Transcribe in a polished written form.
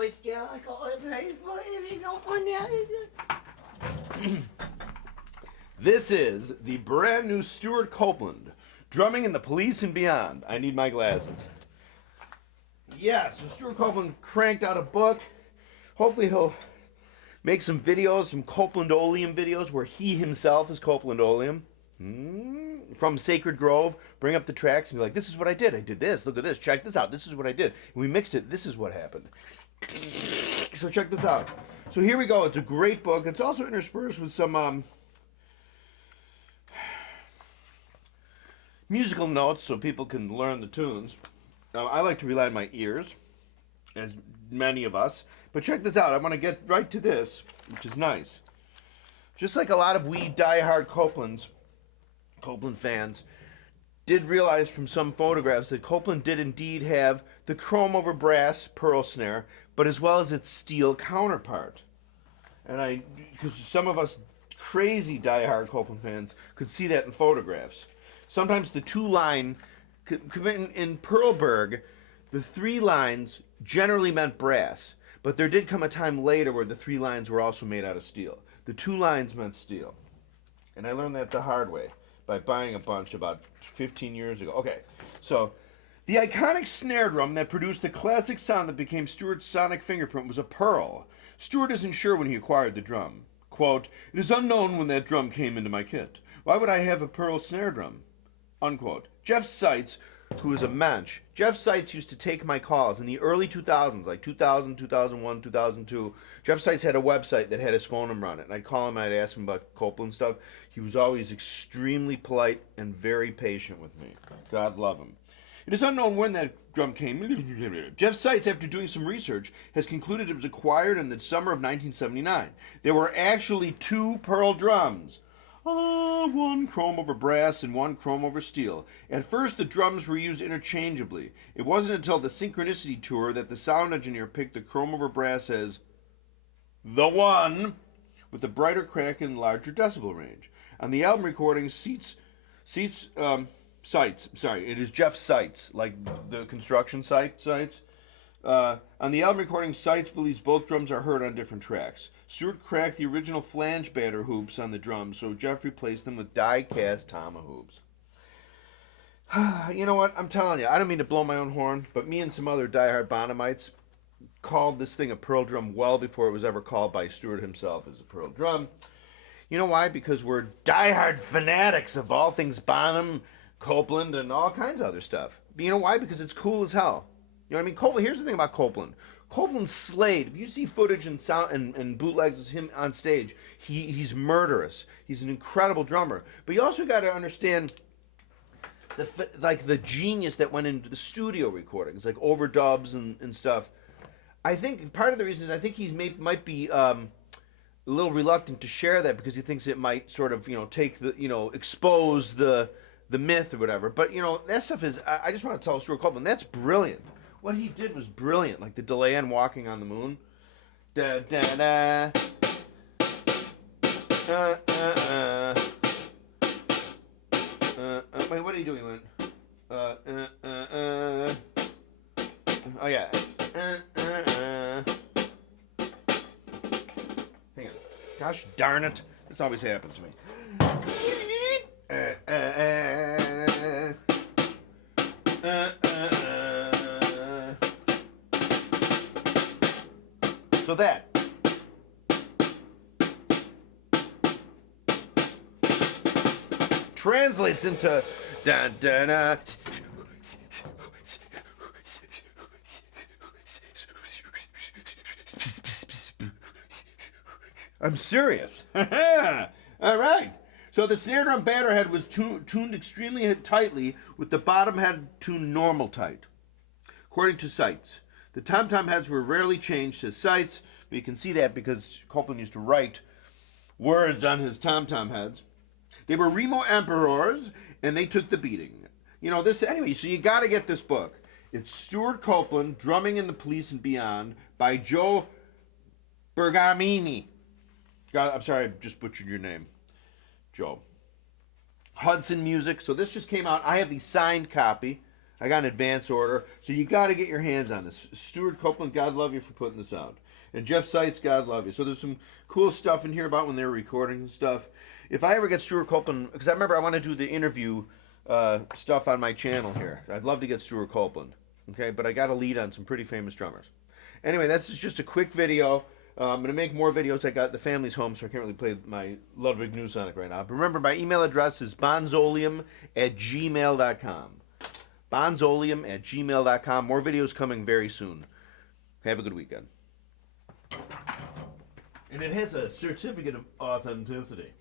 whiskey like all the people if you don't want that. This is the brand new Stewart Copeland, Drumming in the Police and Beyond. I need my glasses. Yeah, so Stewart Copeland cranked out a book. Hopefully he'll make some videos, some Copeland-oleum videos where he himself is Copeland-oleum. From Sacred Grove, bring up the tracks and be like, this is what I did. I did this. Look at this. Check this out. This is what I did. And we mixed it. This is what happened. So check this out. So here we go. It's a great book. It's also interspersed with some musical notes so people can learn the tunes. I like to rely on my ears, as many of us. But check this out. I want to get right to this, which is nice. Just like a lot of we diehard Copeland fans did realize from some photographs that Copeland did indeed have the chrome over brass pearl snare, but as well as its steel counterpart. And because some of us crazy diehard Copeland fans could see that in photographs. Sometimes the two-line, in Pearlberg, the three lines generally meant brass, but there did come a time later where the three lines were also made out of steel. The two lines meant steel. And I learned that the hard way by buying a bunch about 15 years ago. Okay, so the iconic snare drum that produced the classic sound that became Stewart's sonic fingerprint was a pearl. Stewart isn't sure when he acquired the drum. Quote, "It is unknown when that drum came into my kit. Why would I have a pearl snare drum?" Unquote. Jeff Seitz, who is a mensch, Jeff Seitz used to take my calls in the early 2000s, like 2000, 2001, 2002. Jeff Seitz had a website that had his phone number on it, and I'd call him and I'd ask him about Copeland stuff. He was always extremely polite and very patient with me. God love him. It is unknown when that drum came. Jeff Seitz, after doing some research, has concluded it was acquired in the summer of 1979. There were actually two pearl drums. One chrome over brass and one chrome over steel. At first, the drums were used interchangeably. It wasn't until the Synchronicity tour that the sound engineer picked the chrome over brass as the one with the brighter crack and larger decibel range. On the album recording, Seitz, it is Jeff Seitz, like the construction site, Seitz. On the album recording, Seitz believes both drums are heard on different tracks. Stewart cracked the original flange batter hoops on the drums, so Jeff replaced them with die-cast Tama hoops. You know what? I'm telling you, I don't mean to blow my own horn, but me and some other diehard Bonhamites called this thing a pearl drum well before it was ever called by Stewart himself as a pearl drum. You know why? Because we're diehard fanatics of all things Bonham, Copeland, and all kinds of other stuff. But you know why? Because it's cool as hell. You know what I mean? Copeland. Here's the thing about Copeland. Copeland slayed. If you see footage and sound and bootlegs of him on stage, he's murderous. He's an incredible drummer. But you also got to understand the genius that went into the studio recordings, like overdubs and stuff. I think part of the reason is I think he might be a little reluctant to share that because he thinks it might sort of take the expose the myth or whatever. But that stuff is. I just want to tell Stewart Copeland that's brilliant. What he did was brilliant, like the delay on Walking on the Moon. Da da da. Wait, what are you doing? Oh yeah. Hang on. Gosh darn it! This always happens to me. So that translates into da da da. I'm serious. All right. So the snare drum batter head was tuned extremely tightly, with the bottom head tuned normal tight, according to Seitz. The tom-tom heads were rarely changed to Seitz. You can see that because Copeland used to write words on his tom-tom heads. They were Remo Emperors, and they took the beating. Anyway, so you got to get this book. It's Stewart Copeland, Drumming in the Police and Beyond, by Joe Bergamini. God, I'm sorry, I just butchered your name, Joe. Hudson Music. So this just came out. I have the signed copy. I got an advance order, so you got to get your hands on this. Stewart Copeland, God love you for putting this out. And Jeff Seitz, God love you. So there's some cool stuff in here about when they were recording and stuff. If I ever get Stewart Copeland, because I remember I want to do the interview stuff on my channel here. I'd love to get Stewart Copeland. Okay, but I got a lead on some pretty famous drummers. Anyway, this is just a quick video. I'm going to make more videos. I got the family's home, so I can't really play my Ludwig New Sonic right now. But remember, my email address is bonzolium@gmail.com. Bonzolium@gmail.com. More videos coming very soon. Have a good weekend. And it has a certificate of authenticity.